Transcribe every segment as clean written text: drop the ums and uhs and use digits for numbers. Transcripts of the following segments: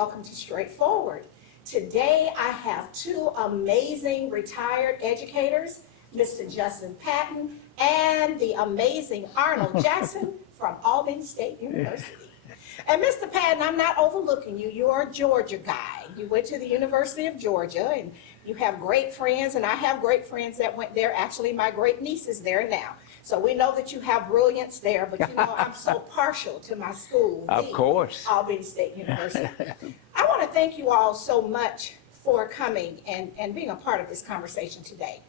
welcome to Straightforward. Today I have two amazing retired educators, Mr. Judson Patten and the amazing Arnold Jackson from Albany State University. And Mr. Patten, I'm not overlooking you. You're a Georgia guy. You went to the University of Georgia and you have great friends, and I have great friends that went there. Actually, my great niece is there now. So we know that you have brilliance there, but you know, I'm so partial to my school, of course, Albany State University. I want to thank you all so much for coming and being a part of this conversation today.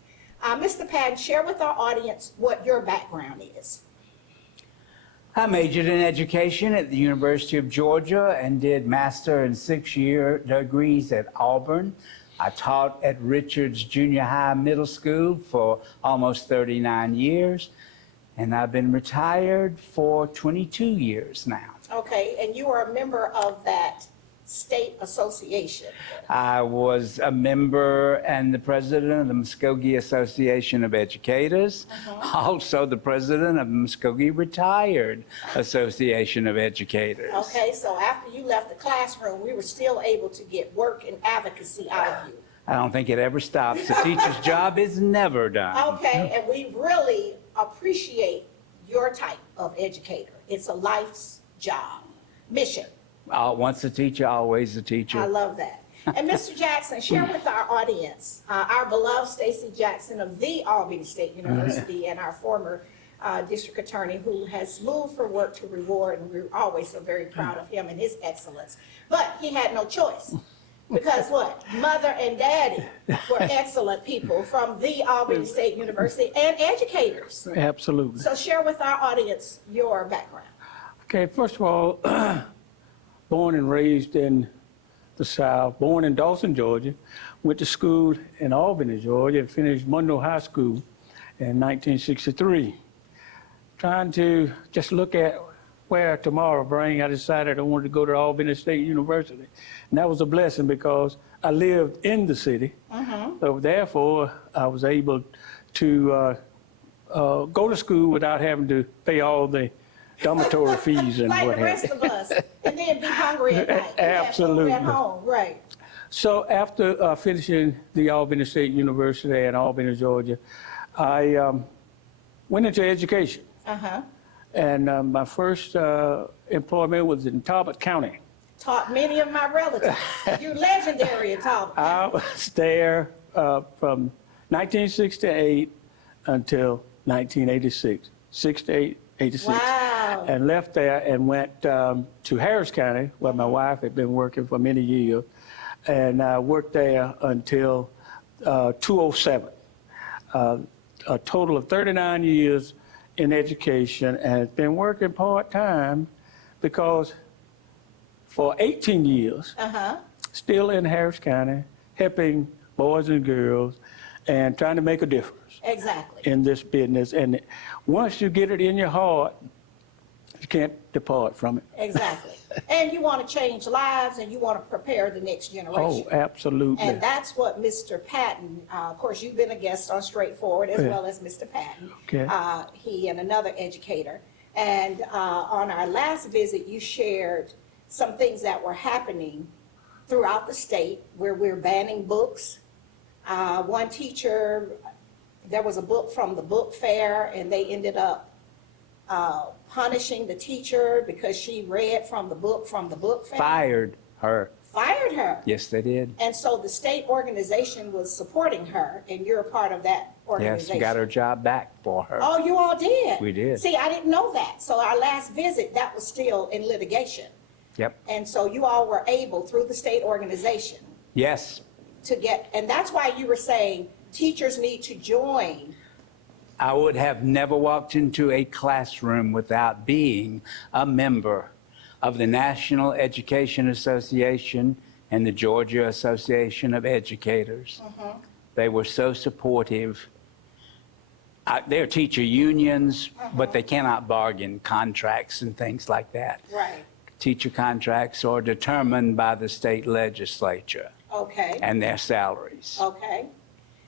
Mr. Patten, share with our audience what your background is. I majored in education at the University of Georgia and did master and 6-year degrees at Auburn. I taught at Richards Junior High Middle School for almost 39 years, and I've been retired for 22 years now. Okay, and you are a member of that state association. I was a member and the president of the Muskogee Association of Educators, also the president of the Muskogee Retired Association of Educators. Okay, so after you left the classroom, we were still able to get work and advocacy out of you. I don't think it ever stops. The teacher's job is never done. Okay, and we really appreciate your type of educator. It's a life's job, mission. Once a teacher, always a teacher. I love that. And Mr. Jackson, share with our audience, our beloved Stacey Jackson of the Albany State University and our former district attorney who has moved for work to reward, and we're always so very proud of him and his excellence. But he had no choice. Because what? Mother and daddy were excellent people from the Albany State University and educators. Absolutely. So share with our audience your background. Okay, first of all, born and raised in the South, born in Dawson, Georgia, went to school in Albany, Georgia, and finished Monroe High School in 1963. Trying to just look at where tomorrow brings, I decided I wanted to go to Albany State University. And that was a blessing because I lived in the city. So therefore, I was able to go to school without having to pay all the dormitory fees and like what the rest have you. of us, and then be hungry at night. Absolutely. At home, right. So after finishing the Albany State University in Albany, Georgia, I went into education. And my first employment was in Talbot County. Taught many of my relatives. You're legendary in Talbot County. I was there from 1968 until 1986, 6 to 8, 86. Wow. And left there and went to Harris County, where my wife had been working for many years, and I worked there until 2007. A total of 39 years in education, and been working part-time because for 18 years, still in Harris County, helping boys and girls and trying to make a difference. Exactly. In this business. And once you get it in your heart, you can't depart from it. Exactly. And you want to change lives, and you want to prepare the next generation. Oh, absolutely. And that's what Mr. Patten, of course, you've been a guest on Straightforward as well as Mr. Patten. Okay. He and another educator. And on our last visit, you shared some things that were happening throughout the state where we're banning books. One teacher, there was a book from the book fair, and they ended up punishing the teacher because she read from the book fair. Fired her. Fired her. Yes, they did. And so the state organization was supporting her, and you're a part of that organization. Yes, got her job back for her. Oh, you all did? We did. See, I didn't know that. So our last visit, that was still in litigation. Yep. And so you all were able, through the state organization, Yes. to get, and that's why you were saying teachers need to join. I would have never walked into a classroom without being a member of the National Education Association and the Georgia Association of Educators. They were so supportive. They're teacher unions, but they cannot bargain contracts and things like that. Right. Teacher contracts are determined by the state legislature Okay. and their salaries. Okay.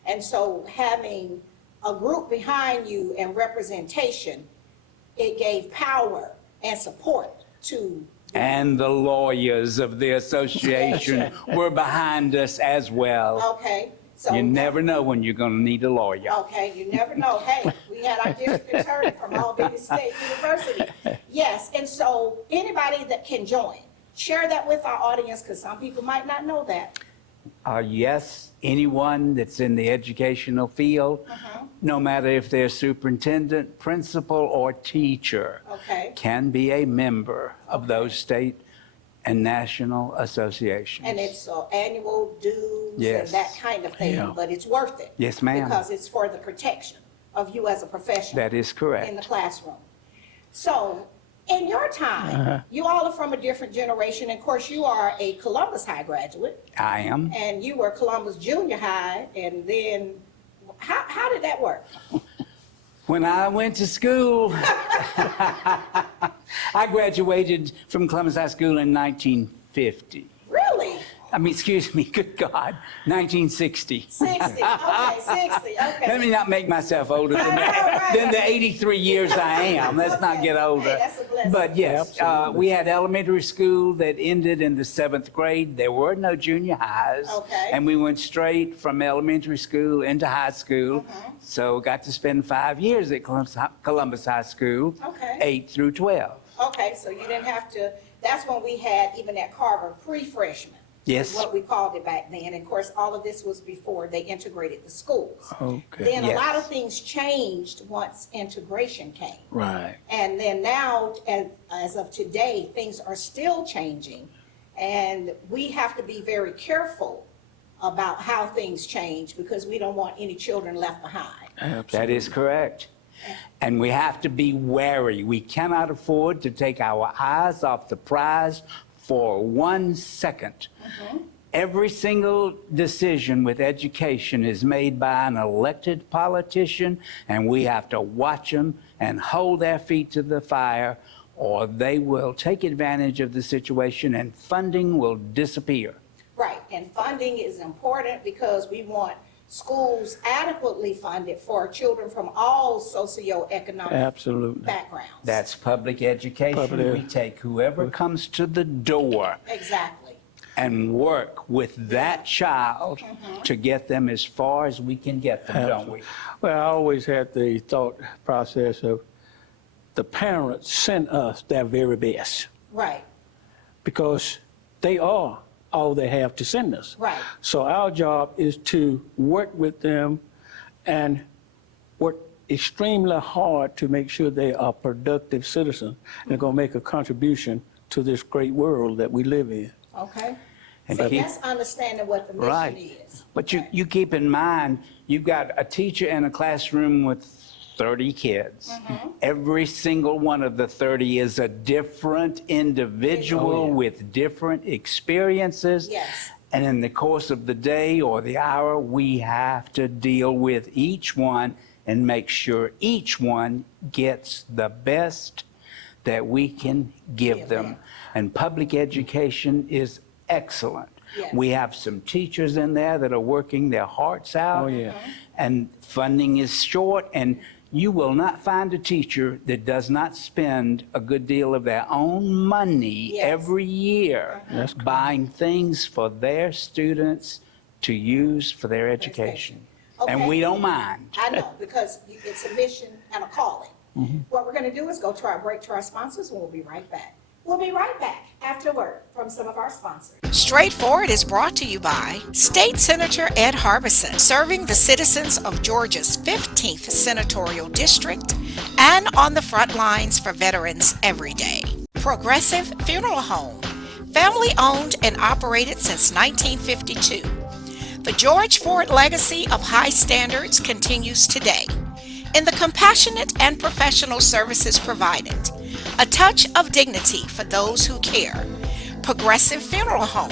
And so having a group behind you and representation, it gave power and support to And the lawyers of the association were behind us as well. Okay, so. You never know when you're going to need a lawyer. Okay, you never know. Hey, we had our district attorney from Albany State University. Yes, and so anybody that can join, share that with our audience, because some people might not know that. Yes, anyone that's in the educational field, no matter if they're superintendent, principal, or teacher, Okay, can be a member of those state and national associations. and it's annual dues and Yes. that kind of thing, Yeah. but it's worth it. Yes, ma'am. Because it's for the protection of you as a professional. That is correct. In the classroom. So, in your time, you all are from a different generation. Of course, you are a Columbus High graduate, I am. and you were Columbus Junior High, and then, how did that work? When I went to school, I graduated from Columbus High School in 1950. Really? I mean, excuse me, good God, 1960. 60, okay, 60, okay. Let me not make myself older than that, than the 83 years I am. Let's not get older. Hey, that's a blessing. But yes, Absolutely. we had elementary school that ended in the 7th grade. There were no junior highs. Okay. And we went straight from elementary school into high school. So got to spend 5 years at Columbus High School, Okay. 8 through 12. Okay, so you didn't have to, that's when we had even at Carver pre-freshman. Yes. Is what we called it back then. And of course, all of this was before they integrated the schools. Okay. Then a Yes. lot of things changed once integration came. Right. And then now, as of today, things are still changing. And we have to be very careful about how things change because we don't want any children left behind. Absolutely. That is correct. And we have to be wary. We cannot afford to take our eyes off the prize for 1 second. Every single decision with education is made by an elected politician, and we have to watch them and hold their feet to the fire, or they will take advantage of the situation and funding will disappear. Right, and funding is important because we want schools adequately funded for children from all socioeconomic Absolutely. backgrounds. That's public education. Public- We take whoever comes to the door Exactly. and work with that child to get them as far as we can get them, don't we? Well, I always had the thought process of the parents send us their very best Right, because they are all they have to send us. right. So our job is to work with them and work extremely hard to make sure they are productive citizens and are going to make a contribution to this great world that we live in. Okay. And So keep- that's understanding what the mission Right. is. But you keep in mind, you've got a teacher in a classroom with 30 kids. Every single one of the 30 is a different individual Oh, yeah. with different experiences. Yes. And in the course of the day or the hour, we have to deal with each one and make sure each one gets the best that we can give Give them. them. And public education is excellent. Yes. We have some teachers in there that are working their hearts out. Oh, yeah. And funding is short, and you will not find a teacher that does not spend a good deal of their own money Yes. every year That's correct. buying things for their students to use for their education. And Okay. we don't mind. I know, because it's a mission and a calling. What we're going to do is go to our break to our sponsors, and we'll be right back. We'll be right back after word from some of our sponsors. Straightforward is brought to you by State Senator Ed Harbison, serving the citizens of Georgia's 15th Senatorial District and on the front lines for veterans every day. Progressive Funeral Home, family owned and operated since 1952. The George Ford legacy of high standards continues today in the compassionate and professional services provided. A touch of dignity for those who care. Progressive Funeral Home,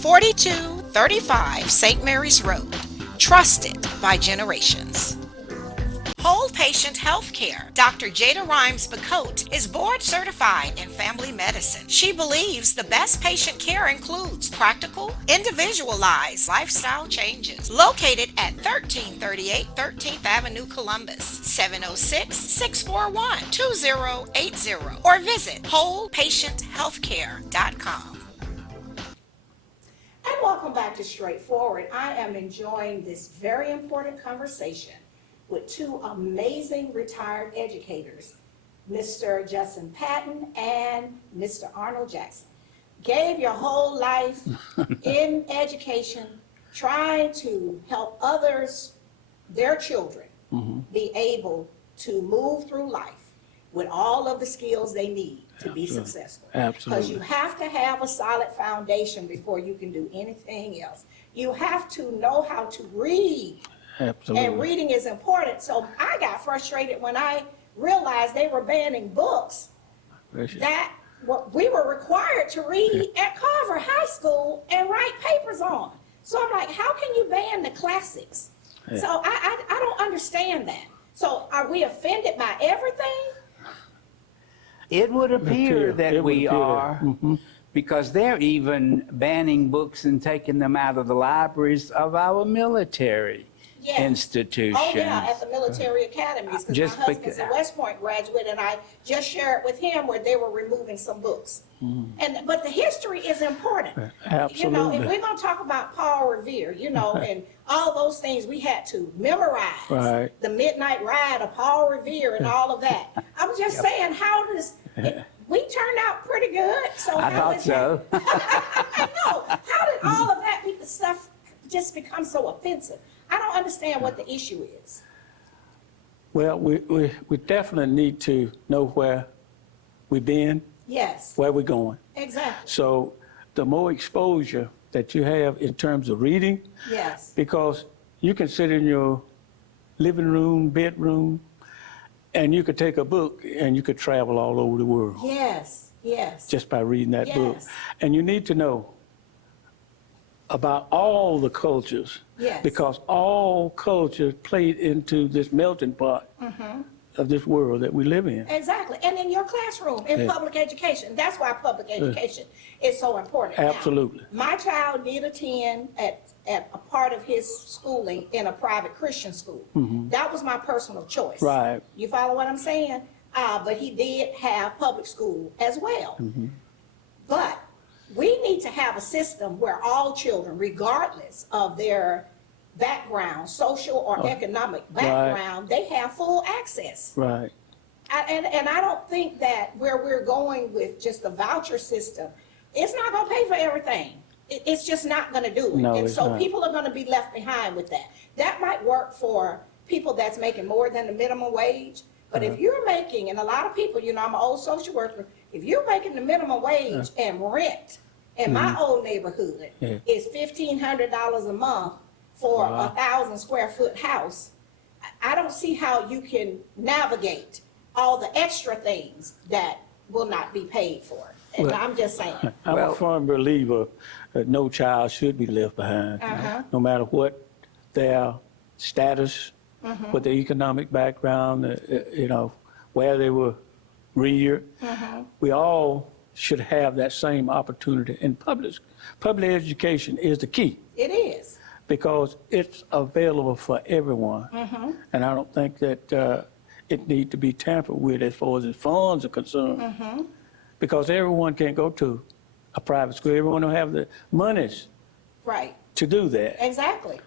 4235 St. Mary's Road. Trusted by generations. Whole Patient Healthcare. Dr. Jada Rhymes Bacote is board certified in family medicine. She believes the best patient care includes practical, individualized lifestyle changes. Located at 1338 13th Avenue, Columbus, 706-641-2080, or visit wholepatienthealthcare.com. And welcome back to Straightforward. I am enjoying this very important conversation with two amazing retired educators, Mr. Judson Patten and Mr. Arnold Jackson. Gave your whole life in education, trying to help others, their children, be able to move through life with all of the skills they need to be successful. Absolutely. Because you have to have a solid foundation before you can do anything else. You have to know how to read. Absolutely. And reading is important. So I got frustrated when I realized they were banning books that we were required to read at Carver High School and write papers on. So I'm like, how can you ban the classics? Yeah. So I don't understand that. So are we offended by everything? It would appear that we are, because they're even banning books and taking them out of the libraries of our military institutions. Oh, yeah, at the military academies, because my husband's a West Point graduate, and I just shared with him where they were removing some books. But the history is important. Absolutely. You know, if we're going to talk about Paul Revere, you know, and all those things we had to memorize. Right. The Midnight Ride of Paul Revere and all of that. I'm just saying, how does... We turned out pretty good, so I thought so. I know. How did all of that stuff just become so offensive? I don't understand what the issue is. Well, we definitely need to know where we've been, Yes, where we're going. exactly. So the more exposure that you have in terms of reading, Yes, because you can sit in your living room, bedroom, and you could take a book and you could travel all over the world yes, yes. just by reading that book. Yes. And you need to know about all the cultures, Yes. because all cultures played into this melting pot of this world that we live in. Exactly. And in your classroom, in public education. That's why public education is so important. Now, Absolutely. my child did attend at a part of his schooling in a private Christian school. That was my personal choice. Right. You follow what I'm saying? But he did have public school as well. But we need to have a system where all children, regardless of their background, social or economic background, they have full access. Right. And I don't think that where we're going with just the voucher system, it's not going to pay for everything. It's just not going to do it. No, And it's so not. people are going to be left behind with that. That might work for people that's making more than the minimum wage. But if you're making, and a lot of people, you know, I'm an old social worker, if you're making the minimum wage and rent in my old neighborhood is $1,500 a month for a 1,000 square foot house, I don't see how you can navigate all the extra things that will not be paid for. And Well, I'm just saying. I'm a firm believer that no child should be left behind, no matter what their status, what their economic background, you know, where they were reared. We all should have that same opportunity. And public education is the key, It is. because it's available for everyone. And I don't think that it need to be tampered with as far as the funds are concerned. Because everyone can't go to a private school. Everyone don't have the monies Right. to do that. Exactly.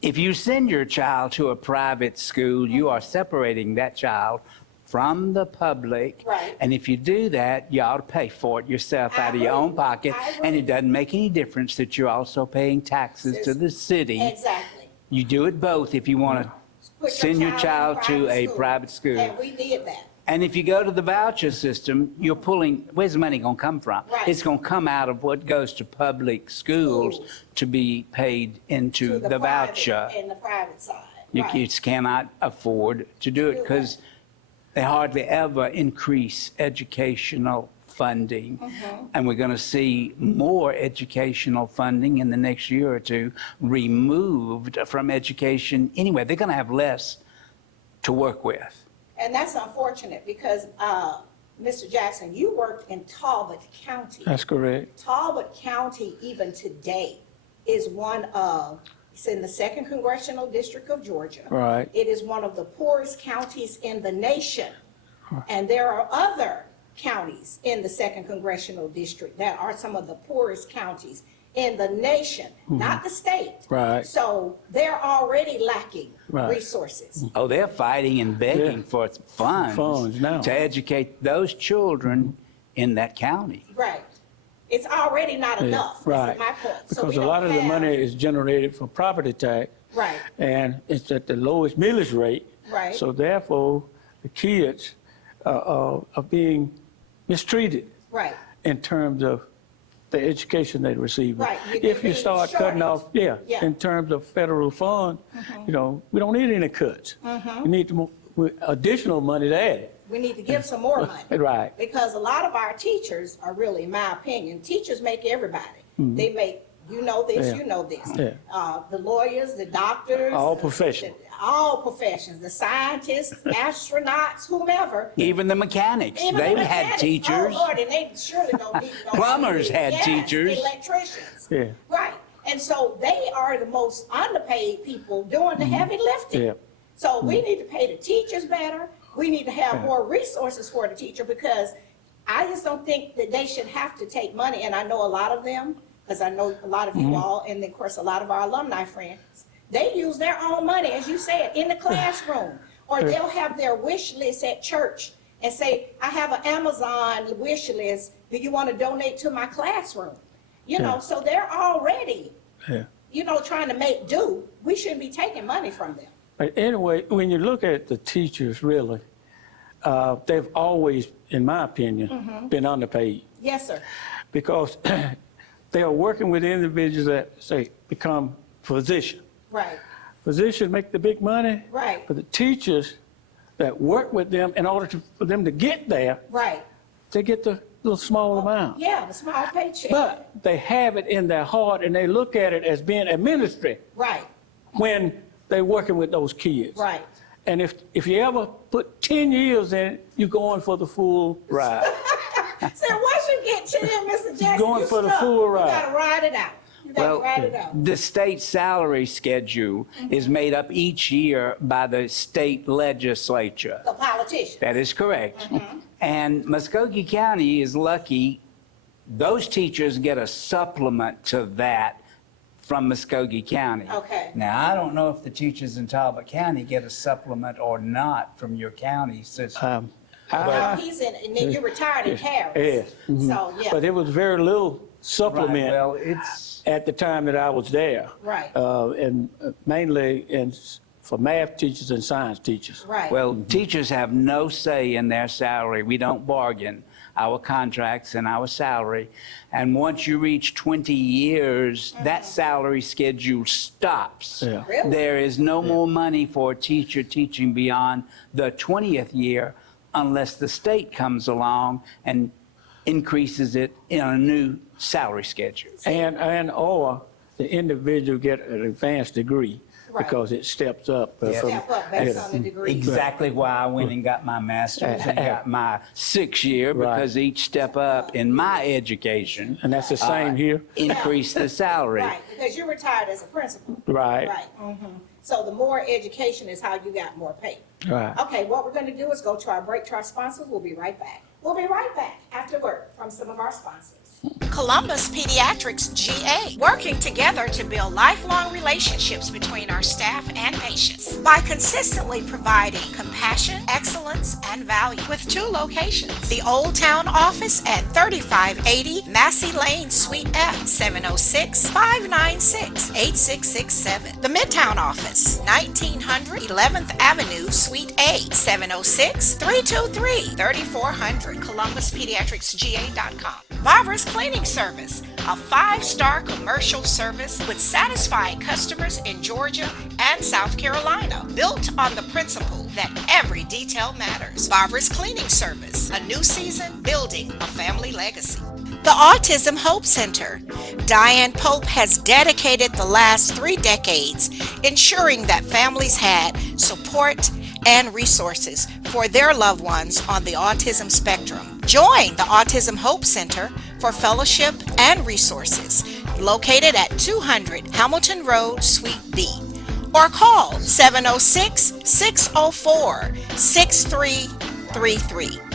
If you send your child to a private school, you are separating that child from the public. Right. And if you do that, you ought to pay for it yourself I out of your agree. own pocket. I agree. And it doesn't make any difference that you're also paying taxes to the city. Exactly. You do it both if you want to Put send your child in to a private school. And we did that. And if you go to the voucher system, you're pulling, where's the money going to come from? Right. It's going to come out of what goes to public schools to be paid into To the private voucher. and the private side. You Right. kids cannot afford to do it because they hardly ever increase educational funding. And we're going to see more educational funding in the next year or two removed from education anyway. They're going to have less to work with. And that's unfortunate because, Mr. Jackson, you worked in Talbot County. That's correct. Talbot County, even today, is it's in the 2nd Congressional District of Georgia. Right. It is one of the poorest counties in the nation. And there are other counties in the 2nd Congressional District that are some of the poorest counties in the nation, not the state. Right. So they're already lacking Right. resources. Oh, they're fighting and begging Yeah. for funds now. to educate those children in that county. Right. It's already not enough. Right. That's my point. So Because we a lot don't of the have- money is generated from property tax. Right. And it's at the lowest millage rate. Right. So therefore, the kids are being mistreated Right. in terms of the education they receive. Right. If you being start cutting shorted. off, Yeah. in terms of federal funds, we don't need any cuts. We need additional money to add it. We need to give some more money. Right. Because a lot of our teachers are really, in my opinion, teachers make everybody. They make, you know this, Yeah. you know this. Yeah. The lawyers, the doctors. All professions. All professions, the scientists, astronauts, whomever. Even the mechanics, Even they've the had mechanics. teachers. Oh, Lord, and they surely don't need no. Plumbers had Yes, teachers. Electricians. Yeah. Right. And so they are the most underpaid people doing the heavy lifting. Yeah. So we need to pay the teachers better. We need to have more resources for the teacher because I just don't think that they should have to take money. And I know a lot of them, because I know a lot of you all, and of course, a lot of our alumni friends, they use their own money, as you said, in the classroom. Or they'll have their wish list at church and say, I have an Amazon wish list. Do you want to donate to my classroom? You know, so they're already, trying to make do. We shouldn't be taking money from them. But anyway, when you look at the teachers, really, they've always, in my opinion, been underpaid Yes, sir. because they are working with individuals that, say, become physicians. Right, Physicians make the big money, right, but the teachers that work with them in order for them to get there, right. they get the little small amount. Yeah, the small paycheck. But they have it in their heart and they look at it as being a ministry Right, when they're working with those kids. right. And if you ever put 10 years in it, you're going for the full ride. So once you get to them, Mr. Jackson, Going you for the stuck. full ride. You gotta ride it out. You gotta ride it out. The state salary schedule is made up each year by the state legislature. The politician. That is correct. And Muskogee County is lucky, those teachers get a supplement to that from Muskogee County. Okay. Now, I don't know if the teachers in Talbot County get a supplement or not from your county system. Well, he's in, and then you retired in Harris. Yes. So, yeah, But it was very little Right, supplement well, it's, at the time that I was there. Right. And mainly for math teachers and science teachers. right. well, teachers have no say in their salary. We don't bargain our contracts and our salary. And once you reach 20 years, that salary schedule stops. Yeah. Really? There is no more money for a teacher teaching beyond the 20th year unless the state comes along and increases it in a new salary schedule. Or the individual get an advanced degree Right. because it steps up. From, Step up based on the degree. Exactly why I went and got my master's and got my 6th year, Right. because each step up in my education and that's the same here. increased the salary. Right, because you retired as a principal. Right. Right. So the more education is how you got more pay. Right. Okay, what we're gonna do is go to our break to our sponsors. We'll be right back. We'll be right back after word from some of our sponsors. Columbus Pediatrics GA, working together to build lifelong relationships between our staff and patients by consistently providing compassion, excellence, and value with 2 locations. The Old Town office at 3580 Massey Lane, Suite F, 706-596-8667. The Midtown office, 1900 11th Avenue, Suite A, 706-323-3400, ColumbusPediatricsGA.com. Barbara's Cleaning Service, a 5-star commercial service with satisfied customers in Georgia and South Carolina, built on the principle that every detail matters. Barbara's Cleaning Service, a new season building a family legacy. The Autism Hope Center. Diane Pope has dedicated the last 3 decades ensuring that families had support and resources for their loved ones on the autism spectrum. Join the Autism Hope Center for fellowship and resources located at 200 Hamilton Road, Suite B, or call 706-604-6333.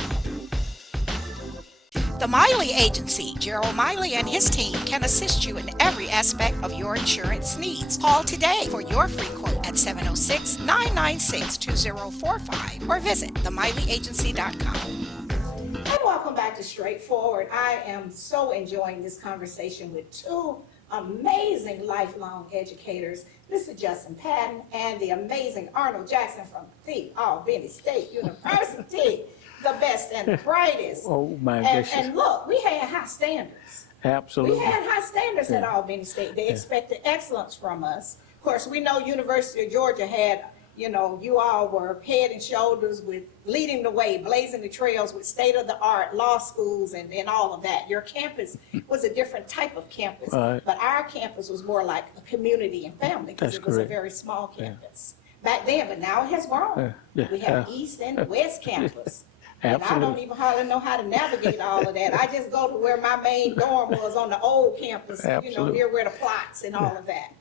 The Miley Agency, Gerald Miley and his team can assist you in every aspect of your insurance needs. Call today for your free quote at 706-996-2045 or visit themiley.agency.com. And welcome back to Straightforward. I am so enjoying this conversation with two amazing lifelong educators, Mr. Judson Patten and the amazing Arnold Jackson from the Albany State University. The best and the brightest. Oh, my goodness. And look, we had high standards. Absolutely. We had high standards at Albany State. They expected excellence from us. Of course, we know University of Georgia had, you know, you all were head and shoulders with leading the way, blazing the trails with state-of-the-art law schools and all of that. Your campus was a different type of campus, but our campus was more like a community and family because it was a very small campus back then, but now it has grown. We have East and West campus. And I don't even hardly know how to navigate all of that. I just go to where my main dorm was on the old campus, you know, near where the plots and all of that.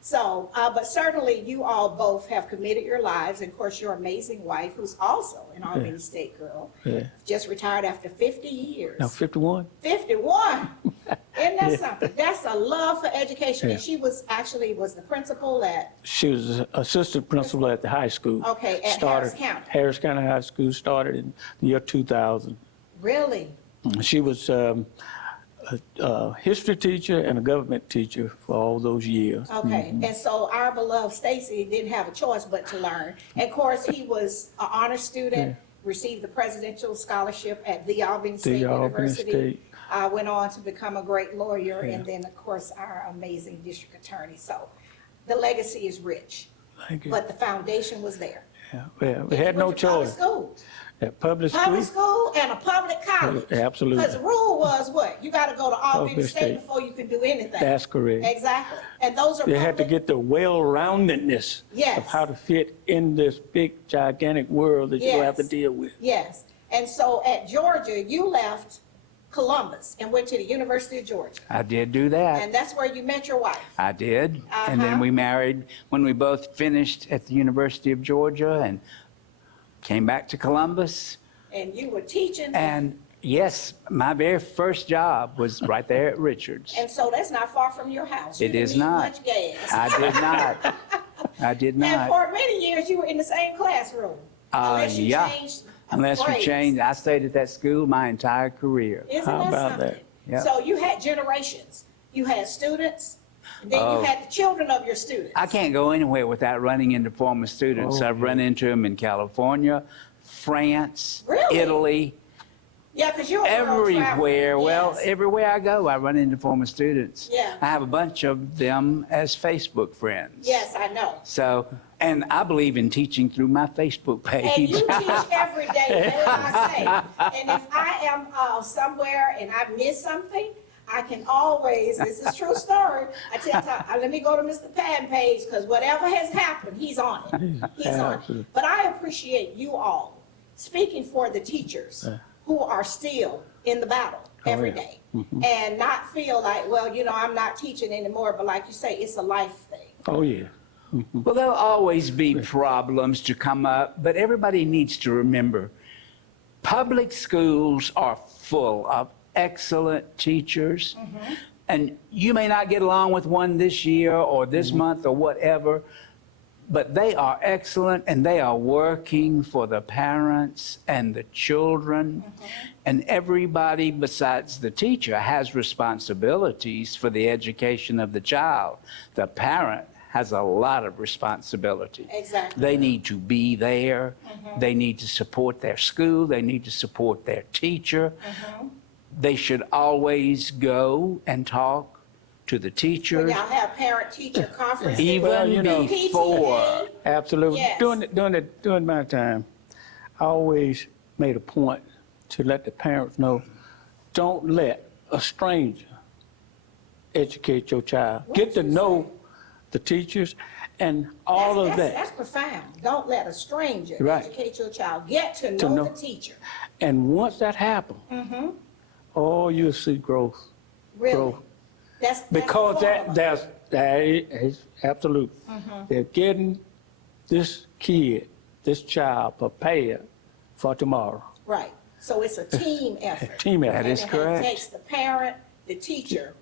So, but certainly you all both have committed your lives. And of course, your amazing wife, who's also an Albany State girl, just retired after 50 years. No, 51. 51. Isn't that something? That's a love for education. And she was the principal at? She was assistant principal at the high school. Okay, at Harris County. Harris County High School started in the year 2000. Really? She was a history teacher and a government teacher for all those years. Okay, and so our beloved Stacy didn't have a choice but to learn. And of course, he was an honor student, received the presidential scholarship at the Albany State University. Went on to become a great lawyer, and then of course our amazing district attorney. So the legacy is rich, but the foundation was there. We had no choice. Public school and a public college. Absolutely. Because the rule was what? You got to go to Albany State before you can do anything. That's correct. Exactly. And those are You had to get the well-roundedness of how to fit in this big, gigantic world that you have to deal with. Yes. And so at Georgia, you left Columbus and went to the University of Georgia. I did do that. And that's where you met your wife. I did. And then we married when we both finished at the University of Georgia and came back to Columbus. And you were teaching. And yes, my very first job was right there at Richards. And so that's not far from your house. It is not. Much gas. I did not. I did not. And for many years, you were in the same classroom. Unless you changed. Unless we changed. I stayed at that school my entire career. Isn't that something? Yeah. So you had generations. You had students. Then you had the children of your students. I can't go anywhere without running into former students. I've run into them in California, France, Italy. Yeah, because you're everywhere. Well, everywhere I go, I run into former students. Yeah. I have a bunch of them as Facebook friends. Yes, I know. So, and I believe in teaching through my Facebook page. And you teach every day, what I say. And if I am somewhere and I miss something, I can always, this is a true story, I tell let me go to Mr. Patton page, because whatever has happened, he's on it. He's on it. But I appreciate you all speaking for the teachers who are still in the battle every day and not feel like, well, you know, I'm not teaching anymore, but like you say, it's a life thing. Oh, yeah. Well, there'll always be problems to come up, but everybody needs to remember, public schools are full of excellent teachers, and you may not get along with one this year or this month or whatever, but they are excellent and they are working for the parents and the children, and everybody besides the teacher has responsibilities for the education of the child. The parent has a lot of responsibility. Exactly. They need to be there. They need to support their school. They need to support their teacher. They should always go and talk to the teachers. When y'all have parent-teacher conferences. Even before. Absolutely. Yes. During my time, I always made a point to let the parents know, don't let a stranger educate your child. Get to know the teachers and all of that. That's profound. Don't let a stranger Right. educate your child. Get to To know know. the teacher. And once that happens, oh, you'll see growth. Really. Growth. That's Because the formula. that is absolute. They're getting this kid, this child prepared for tomorrow. Right. So it's a team effort. Team effort. That is And correct. It takes the parent, the teacher,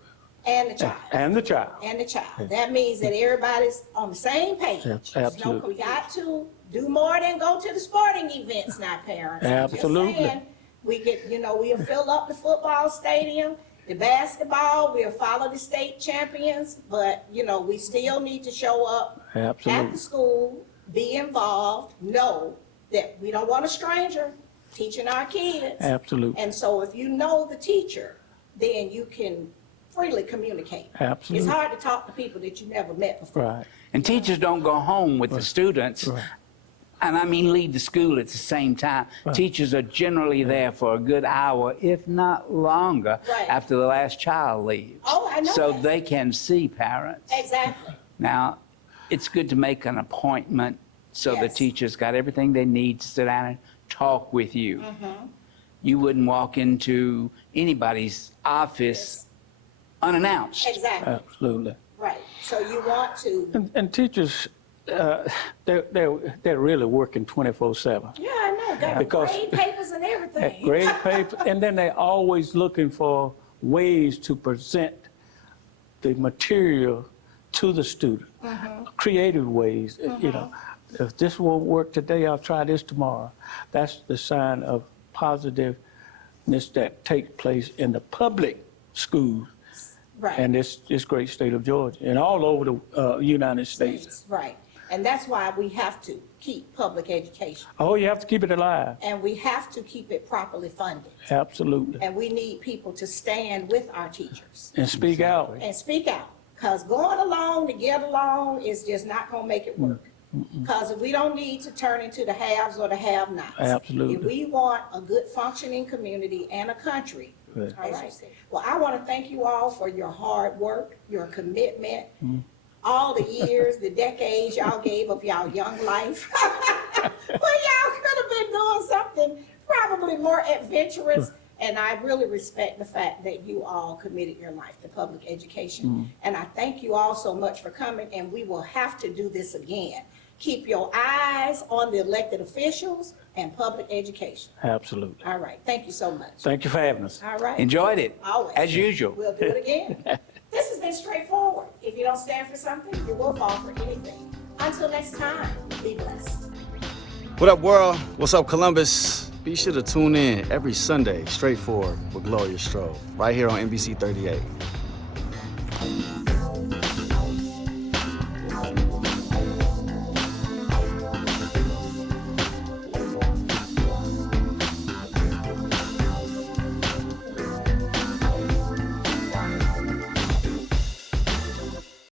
and the child. And the child. And the child. That means that everybody's on the same page. Yeah, absolutely. We got to do more than go to the sporting events now, parents. I'm just Absolutely. saying, we get, we'll fill up the football stadium, the basketball, we'll follow the state champions, but, we still need to show up at Absolutely. the school, be involved, know that we don't want a stranger teaching our kids. Absolutely. And so if you know the teacher, then you can freely communicate. Absolutely. It's hard to talk to people that you never met before. Right. And teachers don't go home with the students. Right. And I mean leave the school at the same time. Teachers are generally there for a good hour, if not longer, Right. after the last child leaves. Oh, I know So that. they can see parents. Exactly. Now, it's good to make an appointment so the Yes. teacher's got everything they need to sit down and talk with you. Mm-hmm. You wouldn't walk into anybody's office unannounced. Exactly. Absolutely. Right. So you want to, And teachers, they're really working 24/7. yeah, I know, got Because- grade papers and everything. Grade paper, and then they're always looking for ways to present the material to the student. Creative ways, If this won't work today, I'll try this tomorrow. That's the sign of positiveness that takes place in the public schools Right. in this great state of Georgia and all over the United States. Right. And that's why we have to keep public education. Oh, you have to keep it alive. And we have to keep it properly funded. Absolutely. And we need people to stand with our teachers And speak out. and speak out. Because going along to get along is just not going to make it work. Because we don't need to turn into the haves or the have-nots. Absolutely. If we want a good functioning community and a country. Right. All right. Well, I want to thank you all for your hard work, your commitment, all the years, the decades y'all gave of y'all young life. Well, y'all could have been doing something probably more adventurous. And I really respect the fact that you all committed your life to public education. And I thank you all so much for coming, and we will have to do this again. Keep your eyes on the elected officials and public education. Absolutely. All right, thank you so much. Thank you for having us. All right. Enjoyed it, Always. as usual. We'll do it again. This has been straightforward. If you don't stand for something, you will fall for anything. Until next time, be blessed. What up, world? What's up, Columbus? Be sure to tune in every Sunday, Straightforward with Gloria Strode, right here on NBC 38.